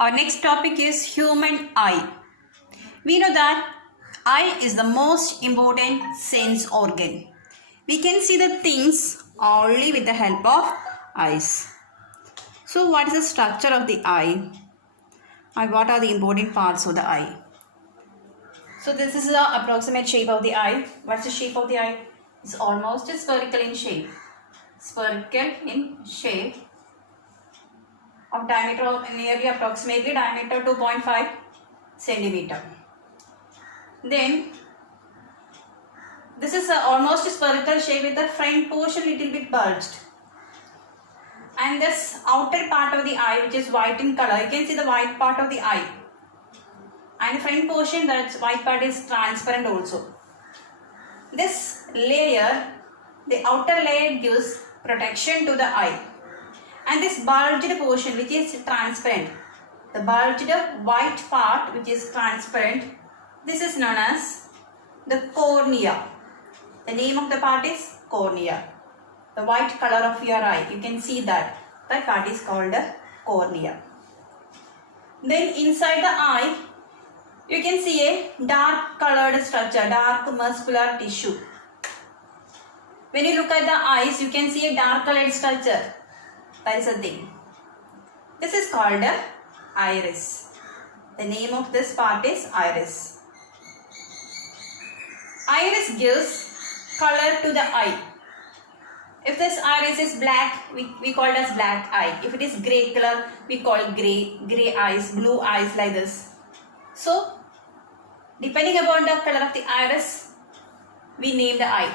Our next topic is human eye. We know that eye is the most important sense organ. We can see the things only with the help of eyes. So what is the structure of the eye and what are the important parts of the eye? So this is the approximate shape of the eye. What's the shape of the eye? It's almost spherical in shape. Spherical in shape. Of diameter of nearly approximately diameter 2.5 centimeter. Then this is almost spherical shape with the front portion little bit bulged. And this outer part of the eye, which is white in color, you can see the white part of the eye. And the front portion, that white part is transparent also. This layer, the outer layer gives protection to the eye. And this bulged portion which is transparent, the bulged white part which is transparent, this is known as the cornea. The name of the part is cornea. The white color of your eye, you can see that. That part is called the cornea. Then inside the eye, you can see a dark colored structure, dark muscular tissue. When you look at the eyes, you can see a dark colored structure. That is a thing. This is called the iris. The name of this part is iris. Iris gives color to the eye. If this iris is black, we call it as black eye. If it is grey color, we call it grey eyes, blue eyes, like this. So, depending upon the color of the iris, we name the eye.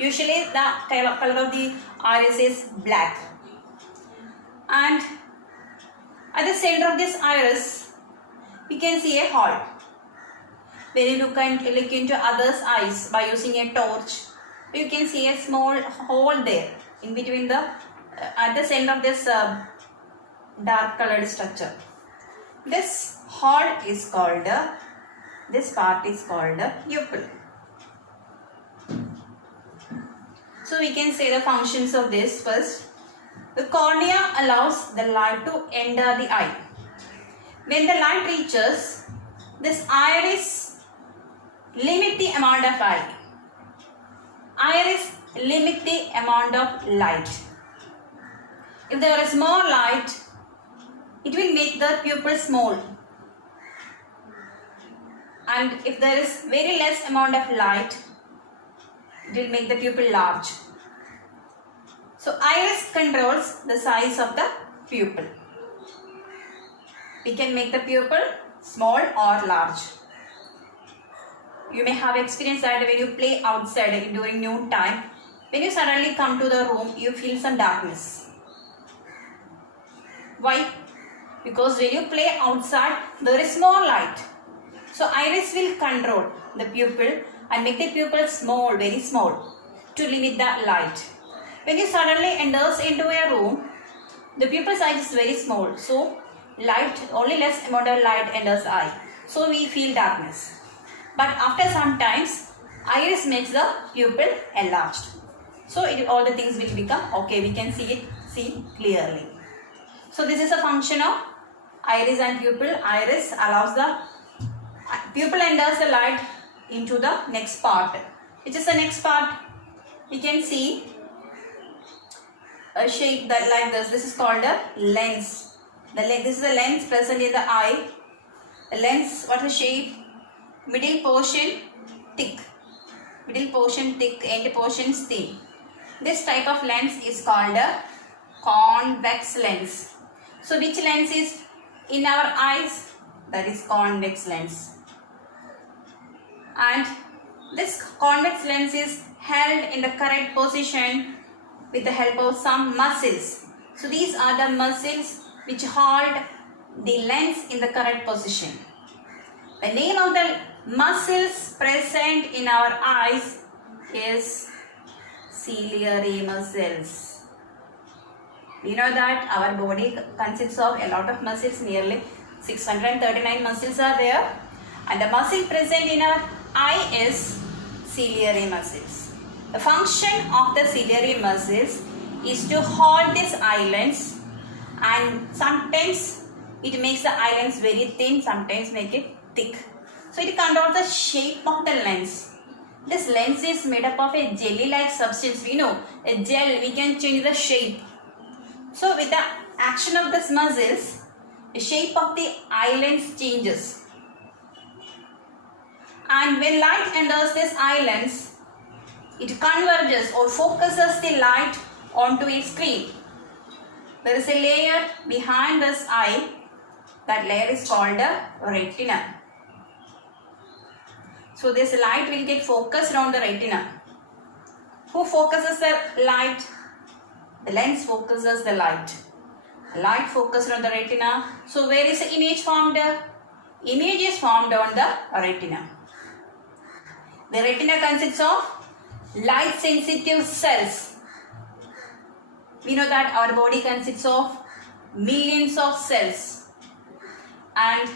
Usually the color of the iris is black. And at the center of this iris, we can see a hole. When you look into others' eyes by using a torch, you can see a small hole there in between the at the center of this dark colored structure. This hole is called this part is called the pupil. So we can say the functions of this first. The cornea allows the light to enter the eye. When the light reaches, this iris limit the amount of light. Iris limit the amount of light. If there is more light, it will make the pupil small. And if there is very less amount of light, it will make the pupil large. So iris controls the size of the pupil. We can make the pupil small or large. You may have experienced that when you play outside during noon time, when you suddenly come to the room, you feel some darkness. Why? Because when you play outside, there is more light. So iris will control the pupil and make the pupil small, very small, to limit the light. When you suddenly enters into a room, the pupil size is very small. So only less amount of light enters the eye. So we feel darkness. But after some times, iris makes the pupil enlarged. So all the things will become okay. We can see clearly. So this is a function of iris and pupil. Iris allows the pupil enters the light into the next part. Which is the next part? We can see a shape that like this. This is called a lens. This is the lens present in the eye. The lens, what is the shape? Middle portion thick. Middle portion thick, end portion thin. This type of lens is called a convex lens. So which lens is in our eyes? That is convex lens. And this convex lens is held in the correct position with the help of some muscles. So these are the muscles which hold the lens in the correct position. The name of the muscles present in our eyes is ciliary muscles. You know that our body consists of a lot of muscles, nearly 639 muscles are there. And the muscle present in our eye is ciliary muscles. The function of the ciliary muscles is to hold these eyelids and sometimes It makes the eye lens very thin, sometimes make it thick. So it controls the shape of the lens. This lens is made up of a jelly-like substance. We know a gel, we can change the shape. So with the action of these muscles, the shape of the eye lens changes. And when light enters this eye lens, it converges or focuses the light onto a screen. There is a layer behind this eye. That layer is called a retina. So this light will get focused on the retina. Who focuses the light? The lens focuses the light. Light focused on the retina. So where is the image formed? Image is formed on the retina. The retina consists of light sensitive cells. We know that our body consists of millions of cells, and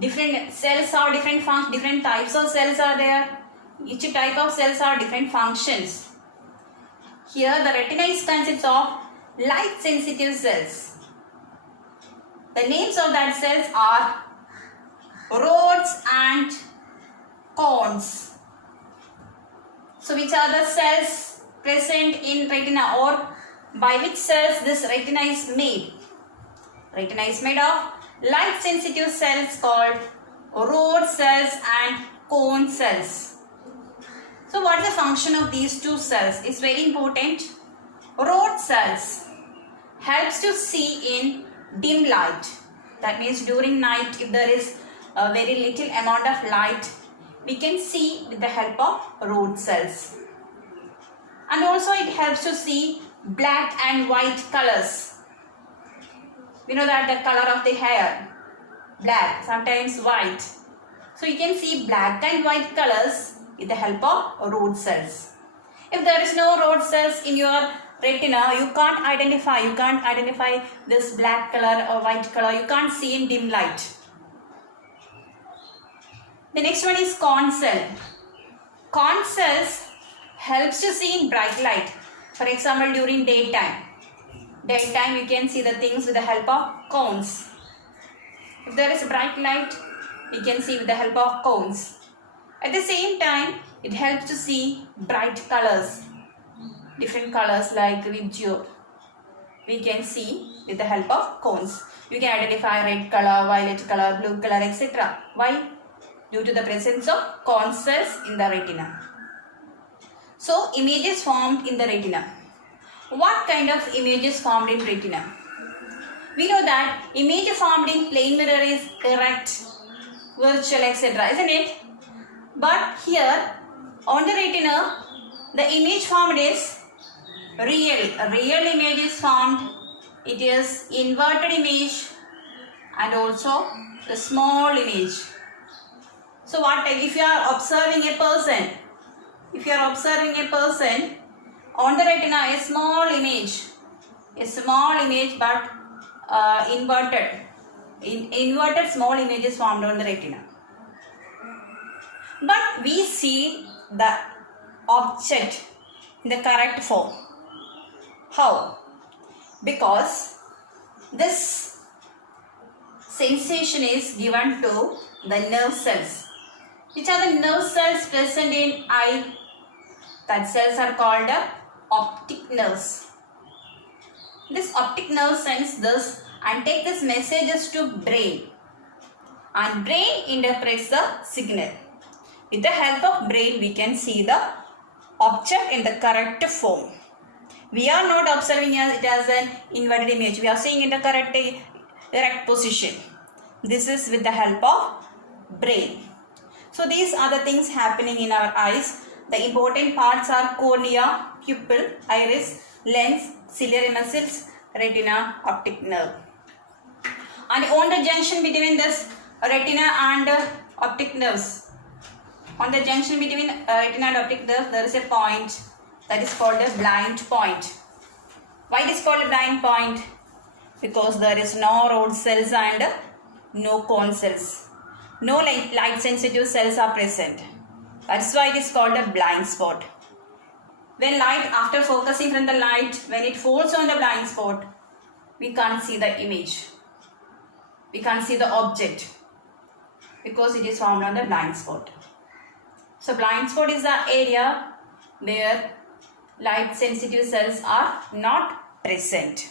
different cells are different types of cells are there. Each type of cells are different functions. Here the retina is consists of light sensitive cells. The names of that cells are rods and cones. So which are the cells present in retina, or by which cells this retina is made? Retina is made of light sensitive cells called rod cells and cone cells. So what is the function of these two cells? It's very important. Rod cells helps to see in dim light. That means during night, if there is a very little amount of light, we can see with the help of rod cells. And also it helps to see black and white colors. We know that the color of the hair, black, sometimes white. So you can see black and white colors with the help of rod cells. If there is no rod cells in your retina, you can't identify this black color or white color. You can't see in dim light. The next one is cone cell. Cone cells helps to see in bright light. For example, during daytime. Daytime you can see the things with the help of cones. If there is bright light, we can see with the help of cones. At the same time, it helps to see bright colors. Different colors like visual. We can see with the help of cones. You can identify red color, violet color, blue color, etc. Why? Due to the presence of cone cells in the retina. So, images formed in the retina. What kind of images formed in retina? We know that image formed in plane mirror is erect, virtual, etc. Isn't it? But here on the retina, the image formed is real. A real image is formed. It is inverted image and also the small image. So what if you are observing a person? If you are observing a person on the retina, a small image but inverted. Inverted small image is formed on the retina. But we see the object in the correct form. How? Because this sensation is given to the nerve cells. Which are the nerve cells present in eye? That cells are called optic nerves. This optic nerve sends this and take this messages to brain. And brain interprets the signal. With the help of brain, we can see the object in the correct form. We are not observing it as an inverted image. We are seeing in the correct erect position. This is with the help of brain. So these are the things happening in our eyes. The important parts are cornea, pupil, iris, lens, ciliary muscles, retina, optic nerve. And on the junction between this retina and optic nerves, on the junction between retina and optic nerve, there is a point that is called a blind point. Why it is called a blind point? Because there is no rod cells and no cone cells. No light sensitive cells are present. That's why it is called a blind spot. When light, after focusing from the light, when it falls on the blind spot, we can't see the image. we can't see the object because it is found on the blind spot. So blind spot is the area where light sensitive cells are not present.